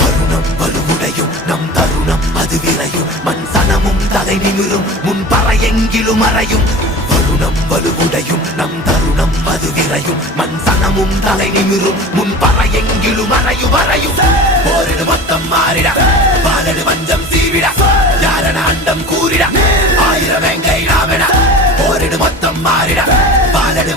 வருணம் வலுவுடையும் நம் தருணம் அது விரையும் மண் சனமும் தலை நிமிரும் முன் பறையெங்கிலும் அறையும் வருணம் வலுவுடையும் நம் தருணம் அது விரையும் மண் சனமும் தலை நிமிரும் முன் பறையெங்கிலும் அறையும் வரையும் போரிடு மொத்தம் மாறிட பாலடு வஞ்சம் சீவிட யாரன அண்டம் கூறிட ஆயிரம் வெங்கை நாமென போரிடு மொத்தம் மாறிட பாலடு